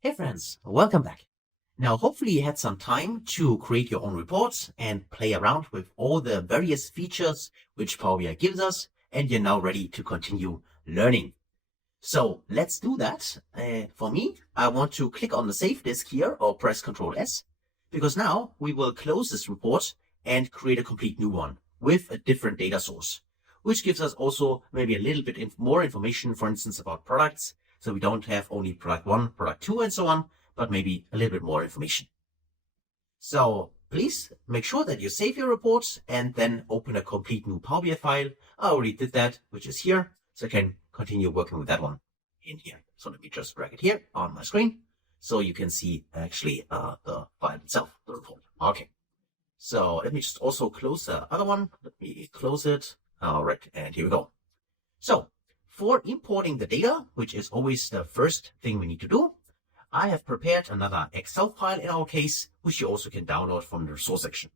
Hey friends, welcome back. Now, hopefully you had some time to create your own reports and play around with all the various features which Power BI gives us, and you're now ready to continue learning. So let's do that. For me, I want to click on the Save Disk here or press Ctrl S, because now we will close this report and create a complete new one with a different data source, which gives us also maybe a little bit more information, for instance, about products. So we don't have only product 1, product 2, and so on, but maybe a little bit more information. So please make sure that you save your report and then open a complete new Power BI file. I already did that, which is here. So I can continue working with that one in here. So let me just drag it here on my screen so you can see actually the file itself, the report. Okay. So let me just also close the other one. Let me close it. All right. And here we go. So for importing the data, which is always the first thing we need to do, I have prepared another Excel file in our case, which you also can download from the resource section.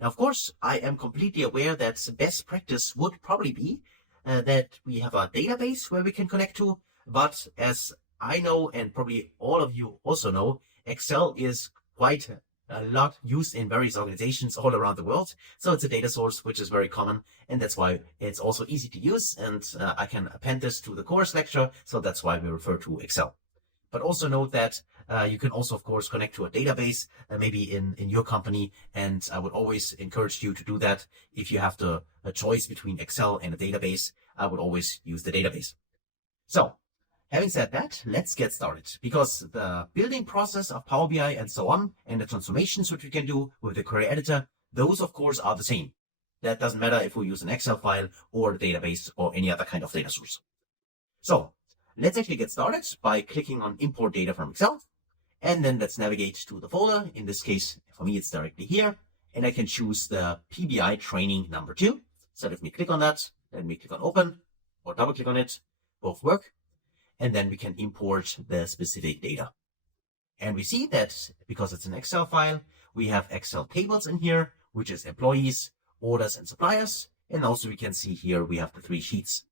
Now, of course, I am completely aware that best practice would probably be that we have a database where we can connect to. But as I know, and probably all of you also know, Excel is quite a lot used in various organizations all around the world. So it's a data source which is very common, and that's why it's also easy to use. And I can append this to the course lecture. So that's why we refer to Excel. But also note that you can also, of course, connect to a database, maybe in your company. And I would always encourage you to do that. If you have a choice between Excel and a database, I would always use the database. So having said that, let's get started, because the building process of Power BI and so on, and the transformations which we can do with the query editor, those, of course, are the same. That doesn't matter if we use an Excel file or a database or any other kind of data source. So let's actually get started by clicking on Import Data from Excel. And then let's navigate to the folder. In this case, for me, it's directly here. And I can choose the PBI training number 2. So let me click on that. Let me click on Open or double click on it. Both work. And then we can import the specific data. And we see that because it's an Excel file, we have Excel tables in here, which is employees, orders, and suppliers. And also we can see here we have the 3 sheets.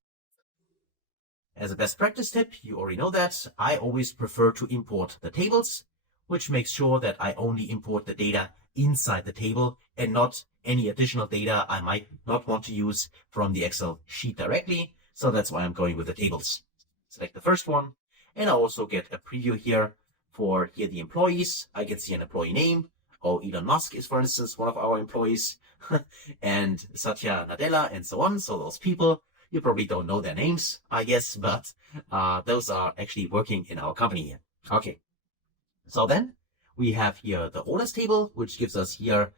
As a best practice tip, you already know that I always prefer to import the tables, which makes sure that I only import the data inside the table and not any additional data I might not want to use from the Excel sheet directly. So that's why I'm going with the tables. Select the first one, and I also get a preview here for here the employees. I can see an employee name. Oh, Elon Musk is, for instance, one of our employees, and Satya Nadella, and so on. So those people, you probably don't know their names, I guess, but those are actually working in our company here. Okay. So then we have here the orders table, which gives us here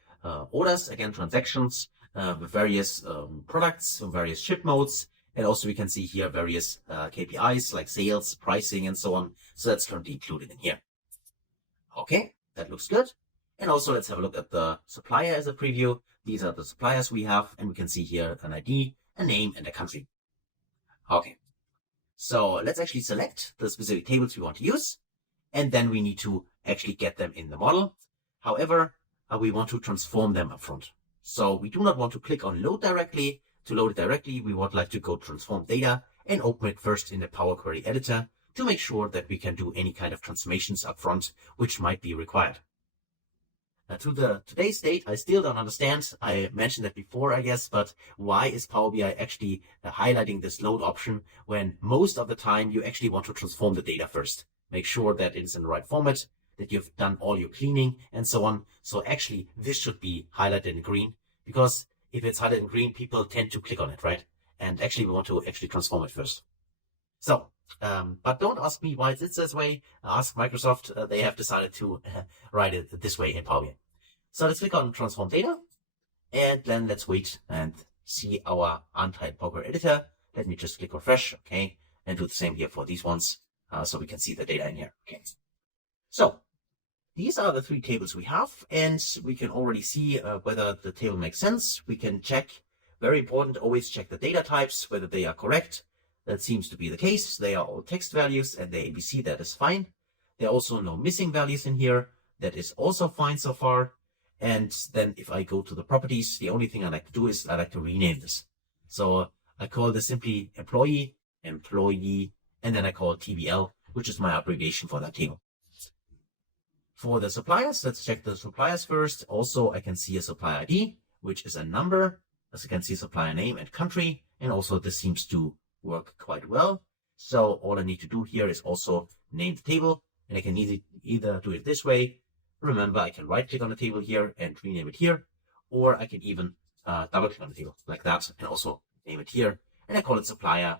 orders, again, transactions with various products, various ship modes. And also we can see here various KPIs like sales, pricing, and so on. So that's currently included in here. Okay, that looks good. And also let's have a look at the supplier as a preview. These are the suppliers we have, and we can see here an ID, a name, and a country. Okay, so let's actually select the specific tables we want to use, and then we need to actually get them in the model. However, we want to transform them upfront. So we do not want to click on load directly. To load it directly, we would like to go transform data and open it first in the Power Query Editor to make sure that we can do any kind of transformations upfront which might be required. To today's date, I still don't understand. I mentioned that before, I guess, but why is Power BI actually highlighting this load option when most of the time you actually want to transform the data first? Make sure that it is in the right format, that you've done all your cleaning and so on. So actually, this should be highlighted in green, because if it's highlighted in green, people tend to click on it, right? And actually, we want to actually transform it first. So, but don't ask me why it's this way. Ask Microsoft. They have decided to write it this way in Power BI. So let's click on Transform Data. And then let's wait and see our untitled Power Query Editor. Let me just click Refresh, okay? And do the same here for these ones, so we can see the data in here, okay? So these are the 3 tables we have, and we can already see whether the table makes sense. We can check, very important, always check the data types, whether they are correct. That seems to be the case. They are all text values and the ABC, that is fine. There are also no missing values in here. That is also fine so far. And then if I go to the properties, the only thing I like to do is I like to rename this. So I call this simply employee, and then I call TBL, which is my abbreviation for that table. For the suppliers, let's check the suppliers first. Also, I can see a supplier ID, which is a number. As you can see, supplier name and country. And also this seems to work quite well. So all I need to do here is also name the table, and I can either do it this way. Remember, I can right click on the table here and rename it here, or I can even double click on the table like that and also name it here. And I call it supplier,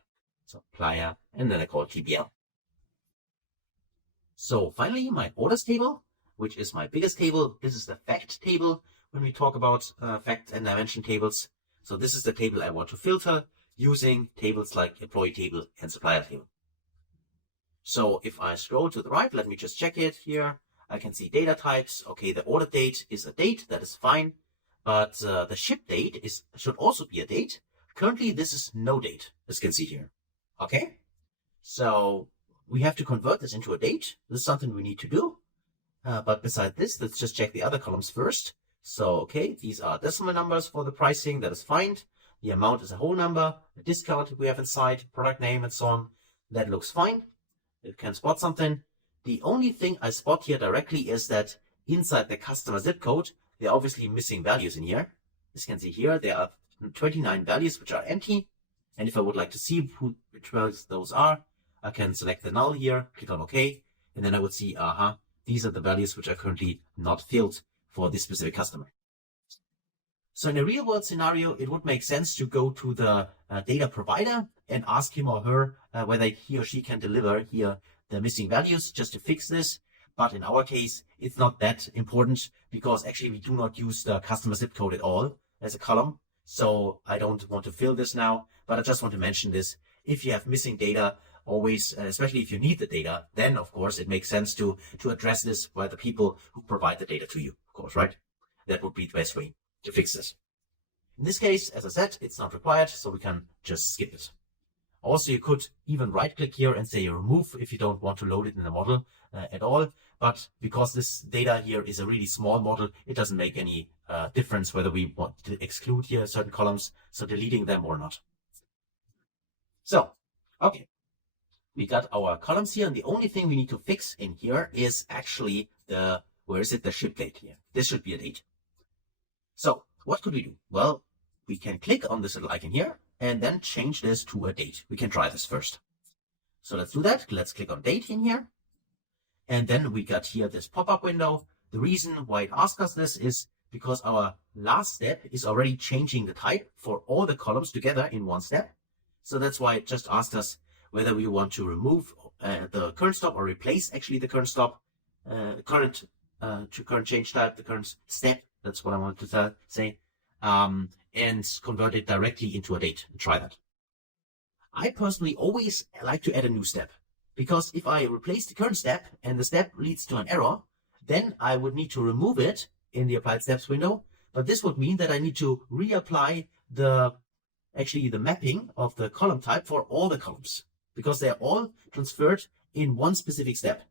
and then I call it TBL. So finally, my orders table, which is my biggest table. This is the fact table when we talk about fact and dimension tables. So this is the table I want to filter using tables like employee table and supplier table. So if I scroll to the right, let me just check it here. I can see data types. Okay, the order date is a date, that is fine. But the ship date should also be a date. Currently, this is no date, as you can see here. Okay, so we have to convert this into a date. This is something we need to do. But beside this, let's just check the other columns first. So, okay, these are decimal numbers for the pricing. That is fine. The amount is a whole number. The discount we have inside, product name and so on. That looks fine. It can spot something. The only thing I spot here directly is that inside the customer zip code, there are obviously missing values in here. As you can see here, there are 29 values which are empty. And if I would like to see which values those are, I can select the null here, click on OK, and then I would see, these are the values which are currently not filled for this specific customer. So in a real world scenario, it would make sense to go to the data provider and ask him or her whether he or she can deliver here the missing values just to fix this. But in our case, it's not that important because actually we do not use the customer zip code at all as a column. So I don't want to fill this now, but I just want to mention this. If you have missing data, always, especially if you need the data, then of course it makes sense to address this by the people who provide the data to you, of course, right? That would be the best way to fix this. In this case, as I said, it's not required, so we can just skip it. Also, you could even right click here and say remove if you don't want to load it in the model at all. But because this data here is a really small model, it doesn't make any difference whether we want to exclude here certain columns, so deleting them or not. So, okay. We got our columns here, and the only thing we need to fix in here is actually the ship date here. This should be a date. So what could we do? Well, we can click on this little icon here and then change this to a date. We can try this first. So let's do that. Let's click on date in here. And then we got here this pop-up window. The reason why it asks us this is because our last step is already changing the type for all the columns together in one step. So that's why it just asked us whether we want to remove the current stop or replace actually the current stop, current change type, the current step. That's what I wanted to say, and convert it directly into a date and try that. I personally always like to add a new step, because if I replace the current step and the step leads to an error, then I would need to remove it in the applied steps window. But this would mean that I need to reapply the mapping of the column type for all the columns, because they're all transferred in one specific step.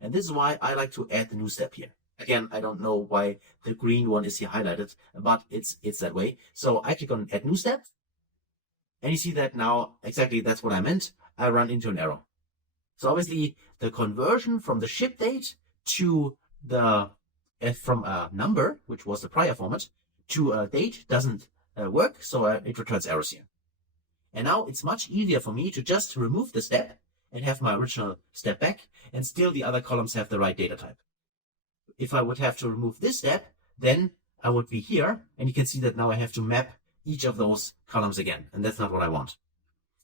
And this is why I like to add the new step here. Again, I don't know why the green one is here highlighted, but it's that way. So I click on add new step, and you see that now exactly that's what I meant. I run into an error. So obviously the conversion from the ship date to from a number, which was the prior format, to a date doesn't work. So it returns errors here. And now it's much easier for me to just remove the step and have my original step back, and still the other columns have the right data type. If I would have to remove this step, then I would be here, and you can see that now I have to map each of those columns again, and that's not what I want.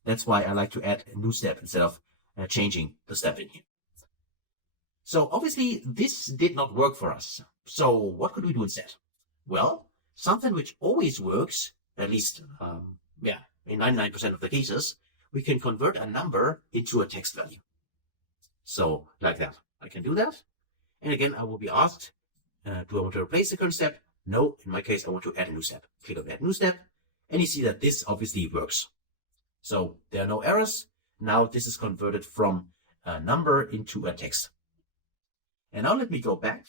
That's why I like to add a new step instead of changing the step in here. So obviously this did not work for us. So what could we do instead? Well, something which always works, at least in 99% of the cases, we can convert a number into a text value. So like that, I can do that. And again, I will be asked, do I want to replace the current step? No, in my case, I want to add a new step. Click on add new step, and you see that this obviously works. So there are no errors. Now this is converted from a number into a text. And now let me go back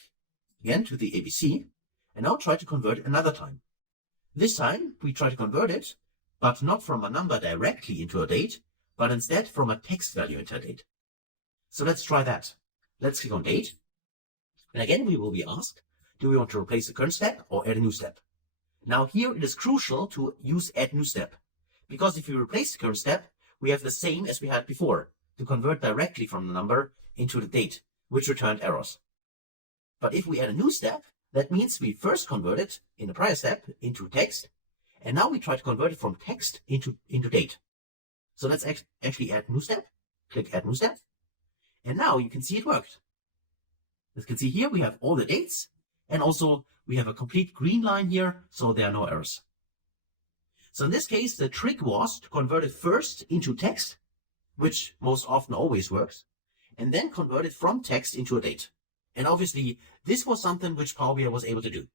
again to the ABC, and now try to convert it another time. This time we try to convert it, but not from a number directly into a date, but instead from a text value into a date. So let's try that. Let's click on date. And again, we will be asked, do we want to replace the current step or add a new step? Now here it is crucial to use add new step, because if we replace the current step, we have the same as we had before, to convert directly from the number into the date, which returned errors. But if we add a new step, that means we first converted in the prior step into text, and now we try to convert it from text into date. So let's actually add new step. Click add new step. And now you can see it worked. As you can see here, we have all the dates, and also we have a complete green line here, so there are no errors. So in this case, the trick was to convert it first into text, which most often always works, and then convert it from text into a date. And obviously, this was something which Power BI was able to do.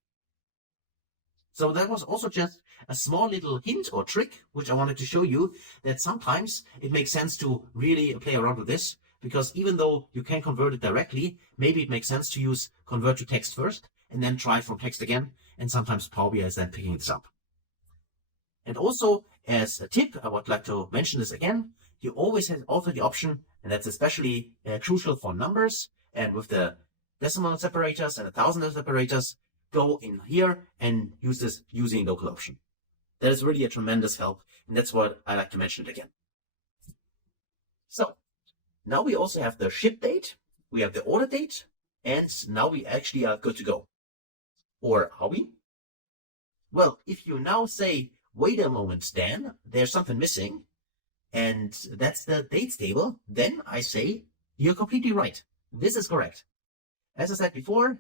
So that was also just a small little hint or trick, which I wanted to show you, that sometimes it makes sense to really play around with this, because even though you can convert it directly, maybe it makes sense to use convert to text first, and then try from text again, and sometimes Power BI is then picking this up. And also, as a tip, I would like to mention this again, you always have also the option, and that's especially crucial for numbers, and with the decimal separators and the thousand separators, go in here and use this using local option. That is really a tremendous help, and that's what I like to mention it again. So, now we also have the ship date, we have the order date, and now we actually are good to go. Or are we? Well, if you now say, wait a moment, Dan, there's something missing, and that's the dates table, then I say, you're completely right. This is correct. As I said before,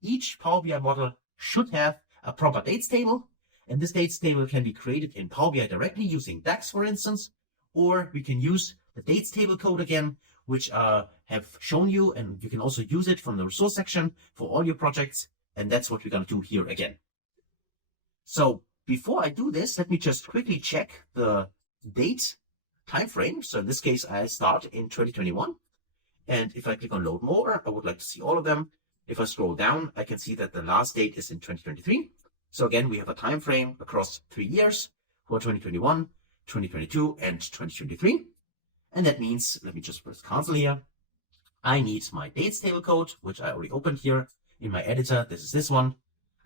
each Power BI model should have a proper dates table, and this dates table can be created in Power BI directly using DAX, for instance, or we can use the dates table code again, which have shown you, and you can also use it from the resource section for all your projects, and that's what we're going to do here again. So before I do this, let me just quickly check the date time frame. So in this case, I start in 2021. And if I click on load more, I would like to see all of them. If I scroll down, I can see that the last date is in 2023. So again, we have a time frame across 3 years for 2021, 2022, and 2023. And that means, let me just press cancel here. I need my dates table code, which I already opened here in my editor. This is this one.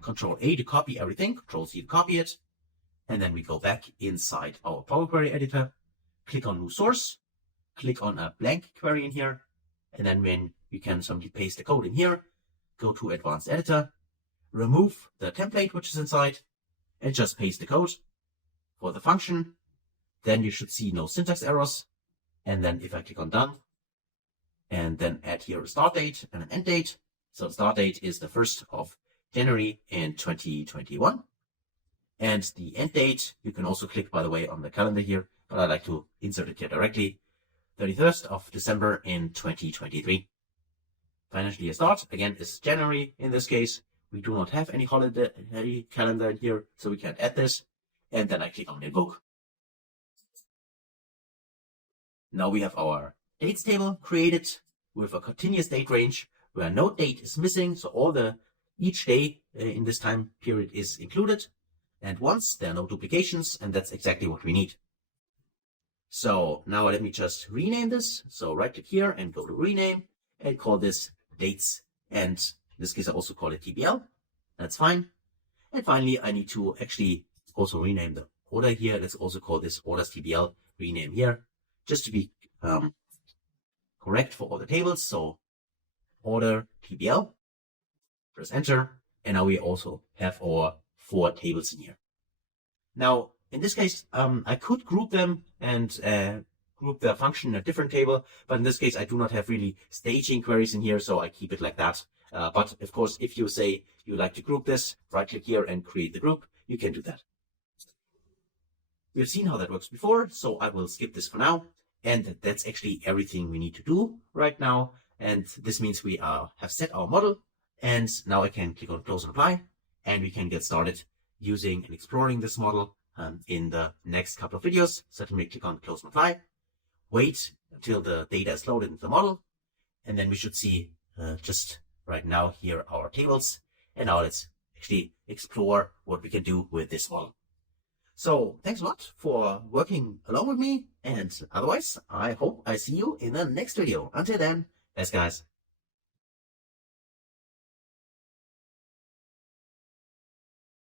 Control A to copy everything, Control C to copy it. And then we go back inside our Power Query editor, click on new source, click on a blank query in here. And then when you can simply paste the code in here, go to advanced editor, remove the template which is inside, and just paste the code for the function. Then you should see no syntax errors. And then if I click on done, and then add here a start date and an end date. So the start date is the 1st of January in 2021. And the end date, you can also click, by the way, on the calendar here, but I like to insert it here directly. 31st of December in 2023. Financial year start, again, is January in this case. We do not have any holiday calendar in here, so we can add this. And then I click on invoke. Now we have our dates table created with a continuous date range where no date is missing. So each day in this time period is included. And once there are no duplications, and that's exactly what we need. So now let me just rename this. So right click here and go to rename and call this dates. And in this case, I also call it TBL. That's fine. And finally, I need to actually also rename the order here. Let's also call this orders TBL, rename here, just to be correct for all the tables. So order TBL, press enter. And now we also have our 4 tables in here. Now, in this case, I could group them and group the function in a different table, but in this case, I do not have really staging queries in here, so I keep it like that. But of course, if you say you like to group this, right click here and create the group, you can do that. We've seen how that works before, so I will skip this for now. And that's actually everything we need to do right now. And this means we have set our model. And now I can click on close and apply, and we can get started using and exploring this model in the next couple of videos. So let me click on close and apply, wait until the data is loaded into the model, and then we should see just right now here our tables. And now let's actually explore what we can do with this model. So thanks a lot for working along with me, and otherwise I hope I see you in the next video. Until then, thanks guys.